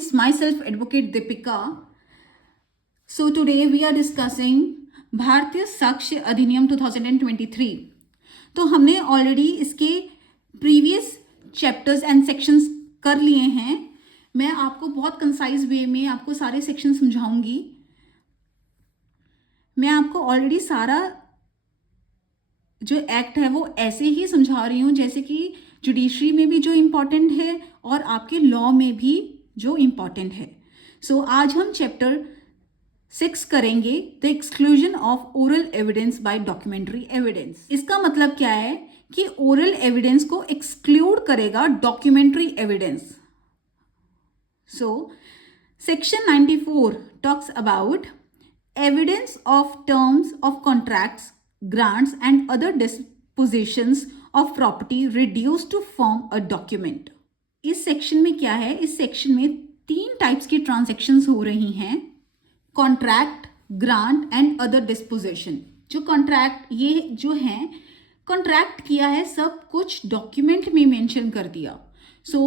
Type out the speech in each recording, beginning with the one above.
friends, myself Advocate Deepika. So today we are discussing भारतीय साक्ष्य अधिनियम 2023. तो हमने ऑलरेडी इसके प्रीवियस चैप्टर्स एंड सेक्शंस कर लिए हैं. मैं आपको बहुत कंसाइज वे में आपको सारे सेक्शन समझाऊंगी. मैं आपको ऑलरेडी सारा जो एक्ट है वो ऐसे ही समझा रही हूँ जैसे कि जुडिशरी में भी जो इम्पॉर्टेंट है और आपके लॉ में भी जो इम्पॉर्टेंट है. सो आज हम चैप्टर 6 करेंगे, the exclusion of oral evidence bye documentary evidence. इसका मतलब क्या है कि ओरल एविडेंस को एक्सक्लूड करेगा documentary evidence. So section 94 talks about evidence of terms of contracts, grants and other dispositions of property reduced to form a document. इस section में क्या है? इस सेक्शन में 3 टाइप्स की ट्रांजैक्शंस हो रही हैं: contract, grant and other disposition. जो कॉन्ट्रैक्ट, ये जो है कॉन्ट्रैक्ट किया है, सब कुछ डॉक्यूमेंट में मेंशन कर दिया. So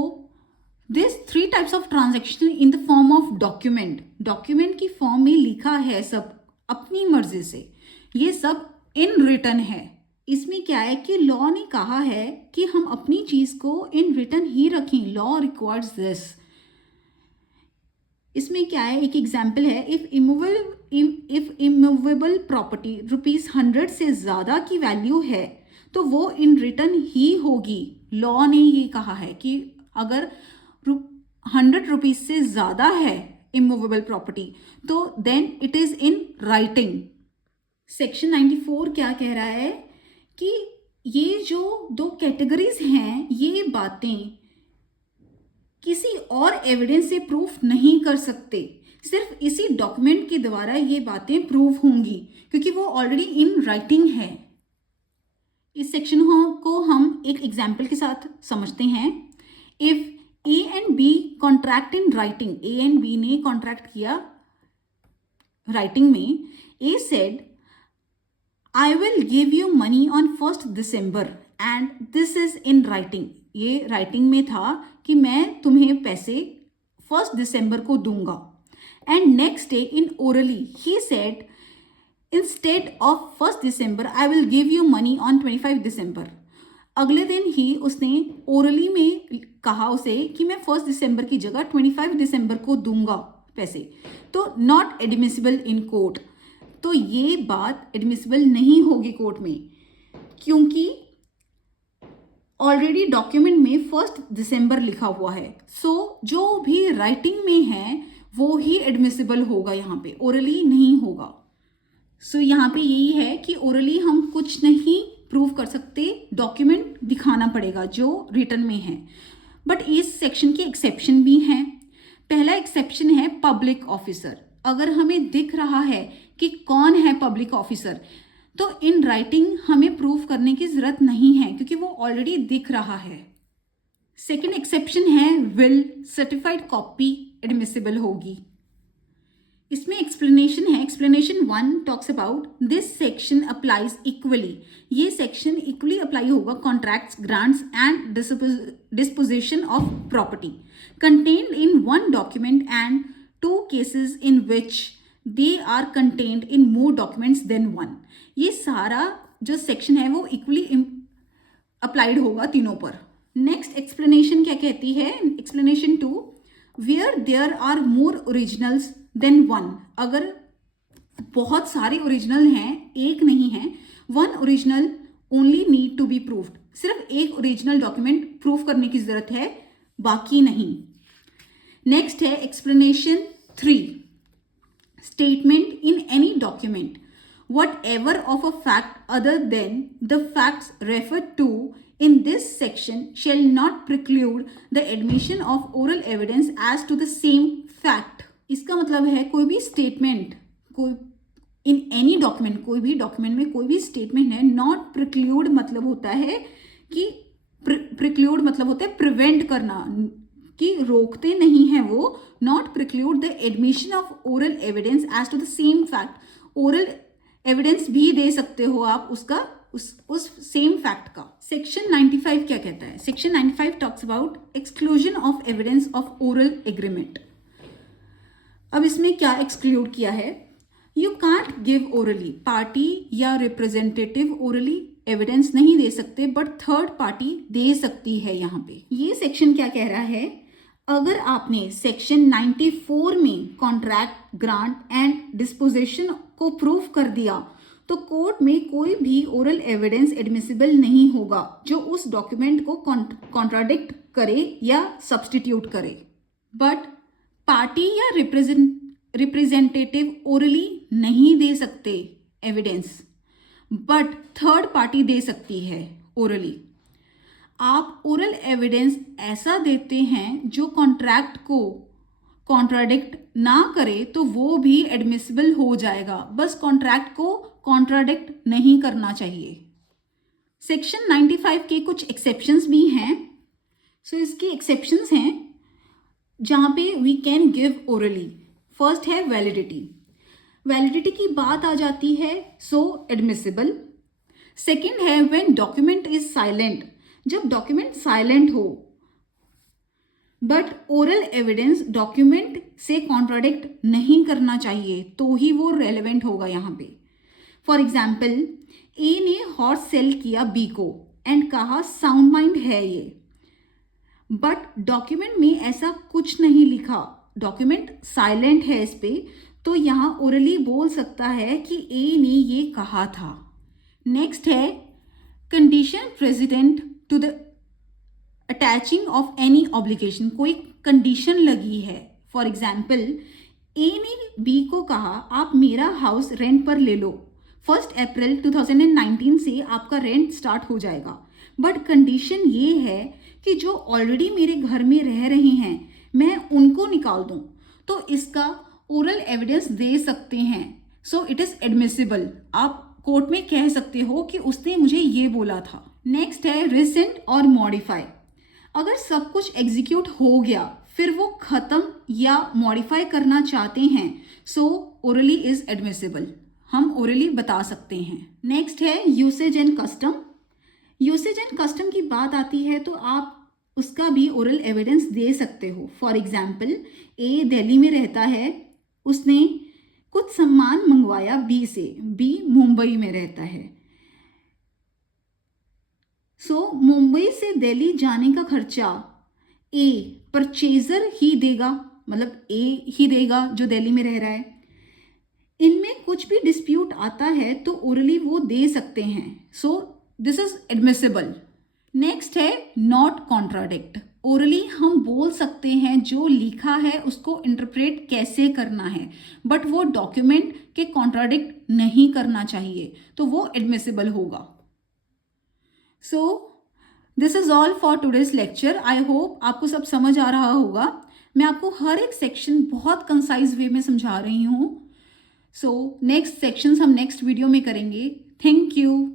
this 3 types of transaction in the form of document. Document की फॉर्म में लिखा है सब अपनी मर्जी से. ये सब इन रिटन है. इसमें क्या है कि लॉ ने कहा है कि हम अपनी चीज को इन रिटन ही रखें. Law requires this. इसमें क्या है, एक एग्जाम्पल है, इफ इमूवेबल प्रॉपर्टी ₹100 से ज्यादा की वैल्यू है तो वो इन रिटन ही होगी. लॉ ने ये कहा है कि अगर ₹100 से ज्यादा है इमूवेबल प्रॉपर्टी तो then it is in writing. Section 94 क्या कह रहा है कि ये जो 2 कैटेगरीज हैं, ये बातें किसी और एविडेंस से प्रूफ नहीं कर सकते. सिर्फ इसी डॉक्यूमेंट के द्वारा ये बातें प्रूफ होंगी क्योंकि वो ऑलरेडी इन राइटिंग है. इस सेक्शन को हम एक एग्जाम्पल के साथ समझते हैं. If A and B contract in writing, A and B ने कॉन्ट्रैक्ट किया राइटिंग में. A said, I will give you money on 1st December and this is in writing. ये राइटिंग में था कि मैं तुम्हें पैसे 1st December को दूंगा. And next day in orally he said, instead of 1st December I will give you money on 25 December. अगले दिन ही उसने orally में कहा उसे कि मैं 1st December की जगह 25 December को दूंगा पैसे. तो not admissible in court. तो ये बात एडमिसिबल नहीं होगी कोर्ट में क्योंकि ऑलरेडी डॉक्यूमेंट में 1st December लिखा हुआ है. सो जो भी राइटिंग में है वो ही एडमिसिबल होगा, यहाँ पे ओरली नहीं होगा. सो यहाँ पे यही है कि ओरली हम कुछ नहीं प्रूव कर सकते, डॉक्यूमेंट दिखाना पड़ेगा जो रिटन में है. बट इस सेक्शन के एक्सेप्शन भी हैं. पहला एक्सेप्शन है पब्लिक ऑफिसर. अगर हमें दिख रहा है कि कौन है पब्लिक ऑफिसर तो इन राइटिंग हमें प्रूफ करने की जरूरत नहीं है क्योंकि वो ऑलरेडी दिख रहा है. सेकंड एक्सेप्शन है विल. सर्टिफाइड कॉपी एडमिसिबल होगी. इसमें एक्सप्लेनेशन है. Explanation 1 talks about this section applies equally. ये सेक्शन इक्वली अप्लाई होगा contracts, grants and disposition of property contained in one document and 2 cases in which they are contained in more documents than one. ये सारा जो section है वो equally applied होगा तीनों पर. नेक्स्ट एक्सप्लेनेशन क्या कहती है? Explanation 2, where there are more originals than one. अगर बहुत सारे ओरिजिनल हैं, एक नहीं है, 1 original only need to be proved. सिर्फ एक ओरिजिनल डॉक्यूमेंट प्रूफ करने की जरूरत है, बाकी नहीं. नेक्स्ट है explanation 3, statement in any document whatever of a fact other than the facts referred to in this section shall not preclude the admission of oral evidence as to the same fact. इसका मतलब है कोई भी statement, कोई in any document, कोई भी document में कोई भी स्टेटमेंट है, नॉट प्रिक्लूड मतलब होता है कि प्रिक्लूड मतलब होता है प्रिवेंट करना, कि रोकते नहीं हैं वो. Not preclude the admission of oral evidence as to the same fact. Oral evidence भी दे सकते हो आप उसका, उस सेम फैक्ट का. सेक्शन 95 क्या कहता है? Section 95 talks about exclusion of evidence of oral agreement. अब इसमें क्या एक्सक्लूड किया है, you can't give orally, party या रिप्रेजेंटेटिव ओरली एविडेंस नहीं दे सकते, बट थर्ड पार्टी दे सकती है। यहाँ पे ये सेक्शन क्या कह रहा है, अगर आपने सेक्शन 94 में कॉन्ट्रैक्ट, ग्रांट एंड डिस्पोजिशन को प्रूव कर दिया तो कोर्ट में कोई भी ओरल एविडेंस एडमिसिबल नहीं होगा जो उस डॉक्यूमेंट को कॉन्ट्राडिक्ट करे या सब्सटीट्यूट करे। बट पार्टी या रिप्रेजेंटेटिव ओरली नहीं दे सकते एविडेंस, बट थर्ड पार्टी दे सकती है ओरली। आप ओरल एविडेंस ऐसा देते हैं जो कॉन्ट्रैक्ट को कॉन्ट्राडिक्ट ना करे तो वो भी एडमिसिबल हो जाएगा, बस कॉन्ट्रैक्ट को कॉन्ट्राडिक्ट नहीं करना चाहिए। सेक्शन 95 के कुछ एक्सेप्शंस भी हैं। सो इसकी एक्सेप्शंस हैं जहाँ पे we can give orally. First है वैलिडिटी, वैलिडिटी की बात आ जाती है सो एडमिसिबल। सेकेंड है व्हेन डॉक्यूमेंट इज साइलेंट, जब डॉक्यूमेंट साइलेंट हो बट ओरल एविडेंस डॉक्यूमेंट से कॉन्ट्राडिक्ट नहीं करना चाहिए तो ही वो रेलेवेंट होगा यहाँ पे। फॉर एग्जाम्पल, ए ने हॉर्स सेल किया बी को एंड कहा साउंड माइंड है ये, बट डॉक्यूमेंट में ऐसा कुछ नहीं लिखा, डॉक्यूमेंट साइलेंट है इस पे, तो यहाँ ओरली बोल सकता है कि ए ने ये कहा था। नेक्स्ट है condition precedent to the attaching of any obligation, कोई कंडीशन लगी है। फॉर एग्जाम्पल, ए ने बी को कहा आप मेरा हाउस रेंट पर ले लो, 1 अप्रैल 2019 से आपका रेंट स्टार्ट हो जाएगा, बट कंडीशन ये है कि जो ऑलरेडी मेरे घर में रह रहे हैं मैं उनको निकाल दूं, तो इसका ओरल एविडेंस दे सकते हैं। सो इट इज एडमिसिबल, आप कोर्ट में कह सकते हो कि उसने मुझे ये बोला था। नेक्स्ट है रिसेंट और मॉडिफाई, अगर सब कुछ एग्जीक्यूट हो गया फिर वो खत्म या मॉडिफाई करना चाहते हैं सो ओरली इज एडमिसिबल, हम ओरली बता सकते हैं। नेक्स्ट है usage and custom, usage and custom की बात आती है तो आप उसका भी ओरल एविडेंस दे सकते हो। फॉर एग्जाम्पल, ए दिल्ली में रहता है, उसने कुछ सामान मंगवाया बी से, बी मुंबई में रहता है, सो मुंबई से दिल्ली जाने का खर्चा ए परचेजर ही देगा, मतलब ए ही देगा जो दिल्ली में रह रहा है। इनमें कुछ भी डिस्प्यूट आता है तो ओरली वो दे सकते हैं, so this is admissible. Next है नॉट कॉन्ट्राडिक्ट, ओरली हम बोल सकते हैं जो लिखा है उसको इंटरप्रेट कैसे करना है, बट वो डॉक्यूमेंट के कॉन्ट्राडिक्ट नहीं करना चाहिए तो वो एडमिसिबल होगा। So this is all for today's lecture. I hope आपको सब समझ आ रहा होगा। मैं आपको हर एक सेक्शन बहुत कंसाइज वे में समझा रही हूँ। सो नेक्स्ट सेक्शंस हम नेक्स्ट वीडियो में करेंगे। Thank you.